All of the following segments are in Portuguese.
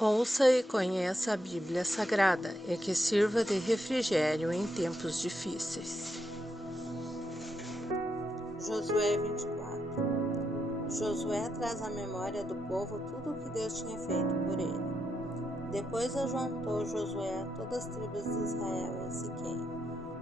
Ouça e conheça a Bíblia Sagrada e que sirva de refrigério em tempos difíceis. Josué 24. Josué traz à memória do povo tudo o que Deus tinha feito por ele. Depois ajuntou Josué todas as tribos de Israel em Siquém,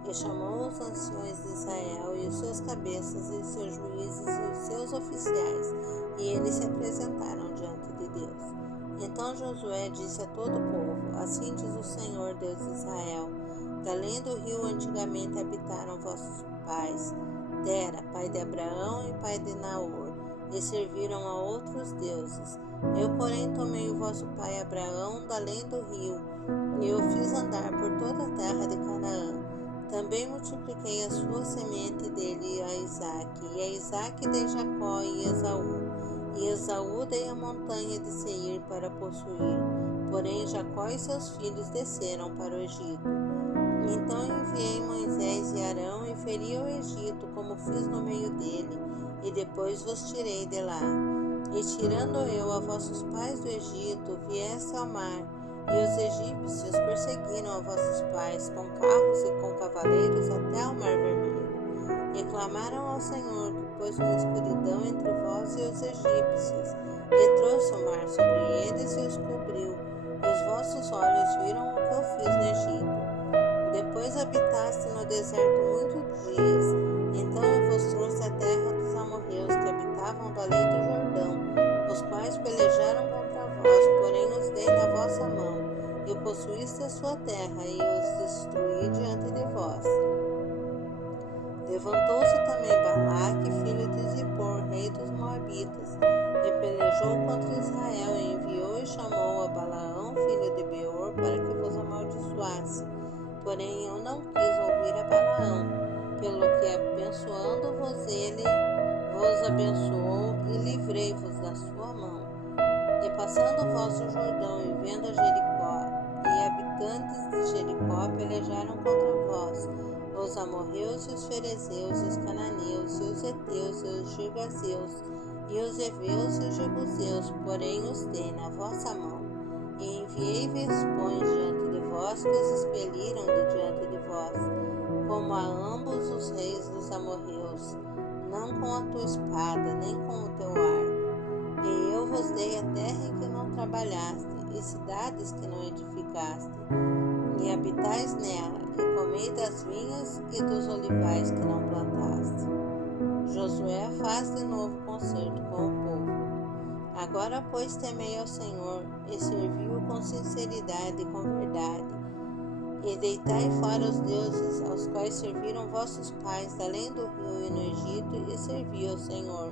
e chamou os anciões de Israel e os seus cabeças e os seus juízes e os seus oficiais, e eles se apresentaram diante de Deus. Então Josué disse a todo o povo: Assim diz o Senhor Deus de Israel: Da além do rio antigamente habitaram vossos pais, Tera, pai de Abraão e pai de Naor, e serviram a outros deuses. Eu, porém, tomei o vosso pai Abraão da além do rio, e o fiz andar por toda a terra de Canaã. Também multipliquei a sua semente dele a Isaque, e a Isaque dei Jacó e Esaú. E Esaú dei a montanha de Seir para possuir. Porém Jacó e seus filhos desceram para o Egito. Então enviei Moisés e Arão e feri o Egito, como fiz no meio dele, e depois vos tirei de lá. E tirando eu a vossos pais do Egito, vieste ao mar, e os egípcios perseguiram a vossos pais com carros e com cavaleiros até ao mar vermelho. E clamaram ao Senhor, que pôs uma escuridão entre vós e os egípcios, e trouxe o mar sobre eles e os cobriu, e os vossos olhos viram o que eu fiz no Egito. Depois habitaste no deserto muitos dias. Então eu vos trouxe a terra dos amorreus que habitavam do além do Jordão, os quais pelejaram contra vós, porém os dei na vossa mão, e possuíste a sua terra, e os destruí diante de vós. Levantou-se também Balaque, filho de Zippor, rei dos Moabitas, e pelejou contra Israel, e enviou e chamou a Balaão, filho de Beor, para que vos amaldiçoasse. Porém eu não quis ouvir a Balaão, pelo que abençoando-vos ele vos abençoou e livrei-vos da sua mão. E passando vós o Jordão e vendo a Jericó, e habitantes de Jericó pelejaram contra vós, os amorreus e os ferezeus, e os cananeus, e os heteus, e os girgazeus, e os heveus e os jebuseus, porém os dei na vossa mão. E enviei vespões diante de vós, que os expeliram de diante de vós, como a ambos os reis dos amorreus, não com a tua espada, nem com o teu arco. E eu vos dei a terra em que não trabalhaste, e cidades que não edificaste, e habitais nela, e comei das vinhas e dos olivais que não plantaste. Josué faz de novo concerto com o povo. Agora, pois, temei ao Senhor, e servi-o com sinceridade e com verdade, e deitai fora os deuses aos quais serviram vossos pais, além do rio e no Egito, e servi ao Senhor.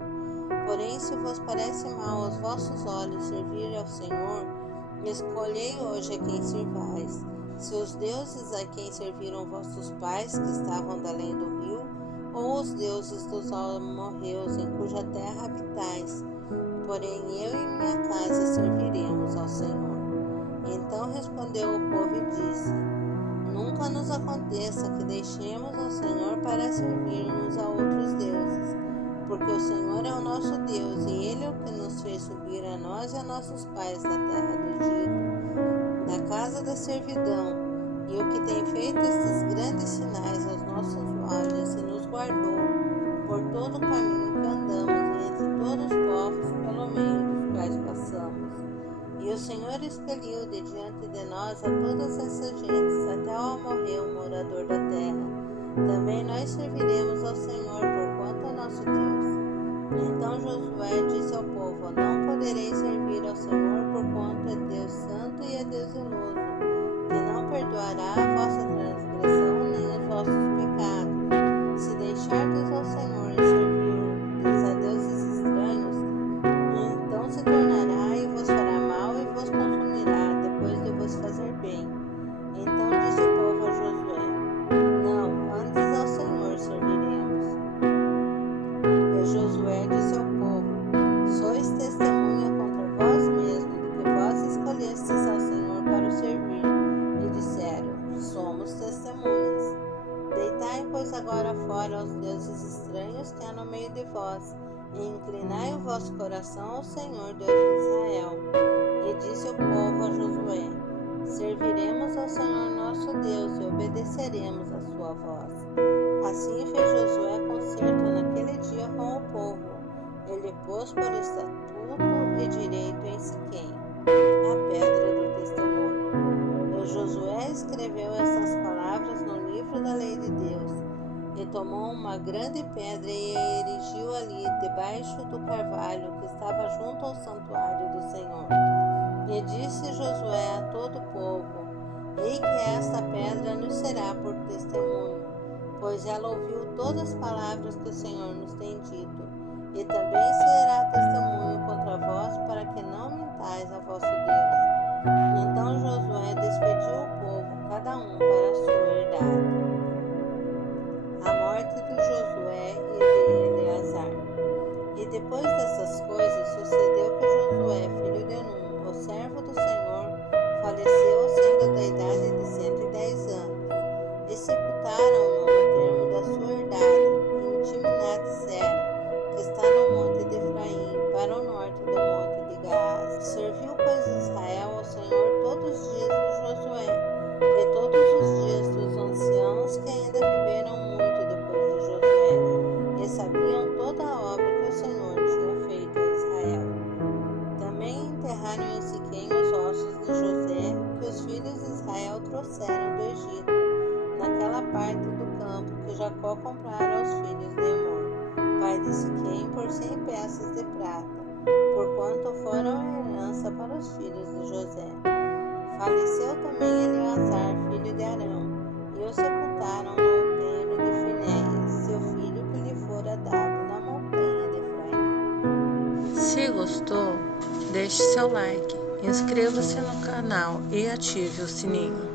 Porém, se vos parece mal aos vossos olhos servir ao Senhor, escolhei hoje a quem servais, se os deuses a quem serviram vossos pais, que estavam da além do rio, ou os deuses dos amorreus, em cuja terra habitais. Porém eu e minha casa serviremos ao Senhor. Então respondeu o povo e disse: Nunca nos aconteça que deixemos ao Senhor para servirmos a outros deuses, porque o Senhor é o nosso Deus, e Ele é o que nos fez subir a nós e a nossos pais da terra do Egito, da casa da servidão, e o que tem feito estes grandes sinais aos nossos olhos, e nos guardou por todo o caminho que andamos, e entre todos os povos pelo meio dos quais passamos. E o Senhor expeliu de diante de nós a todas essas gentes, até ao amorreu, morador da terra. Também nós serviremos ao Senhor, porquanto é nosso Deus. Então Josué disse ao povo: Não podereis servir ao Senhor, porquanto é Deus santo e é Deus zeloso, que não perdoará a vossa transgressão nem os vossos pecados. Se deixardes ao Senhor e servirdes a deuses estranhos, então se tornará e vos fará mal e vos consumirá, depois de vos fazer bem. Então disse o povo a Josué: Não, antes ao Senhor serviremos. E Josué disse ao povo: Sois testemunha contra vós mesmos de que vós escolhestes ao Senhor para o servir. E disseram: Somos testemunhas. Deitai, pois, agora fora os deuses estranhos que há no meio de vós, e inclinai o vosso coração ao Senhor, Deus de Israel. E disse o povo a Josué: serviremos ao Senhor nosso Deus e obedeceremos a sua voz. Assim fez Josué concerto naquele dia com o povo. Ele pôs por estatuto e direito em Siquém a pedra do testemunho. E Josué escreveu essas palavras no livro da lei de Deus, e tomou uma grande pedra e a erigiu ali debaixo do carvalho que estava junto ao santuário do Senhor. E disse Josué a todo o povo: eis que esta pedra nos será por testemunho, pois ela ouviu todas as palavras que o Senhor nos tem dito, e também será testemunho contra vós, para que não mintais a vosso Deus. Então Josué despediu o povo, cada um para a sua herdade. A morte de Josué e de Eleazar. E depois dessas coisas sucedeu que Josué, filho de Nun, o servo do Senhor, faleceu sendo da idade de 110 anos. E sepultaram-no no termo da sua herdade, em Timnat-Sera, que está no monte de Efraim, para o norte do monte de Gaás. Serviu, pois, Israel ao Senhor todos os dias de Josué, e todos os dias dos anciãos que ainda viveram muito depois de Josué, e sabiam toda a obra que o Senhor tinha feito a Israel. Também enterraram em Siquém os ossos de José, que os filhos de Israel trouxeram do Egito, naquela parte do campo que Jacó comprara aos filhos de Emor, pai de Siquém, por 100 peças de prata, porquanto foram herança para os filhos de José. Faleceu também Eleazar, filho de Arão, e o sepultaram no outeiro de Finéias, seu filho, que lhe fora dado na montanha de Efraim. Se gostou, deixe seu like, inscreva-se no canal e ative o sininho.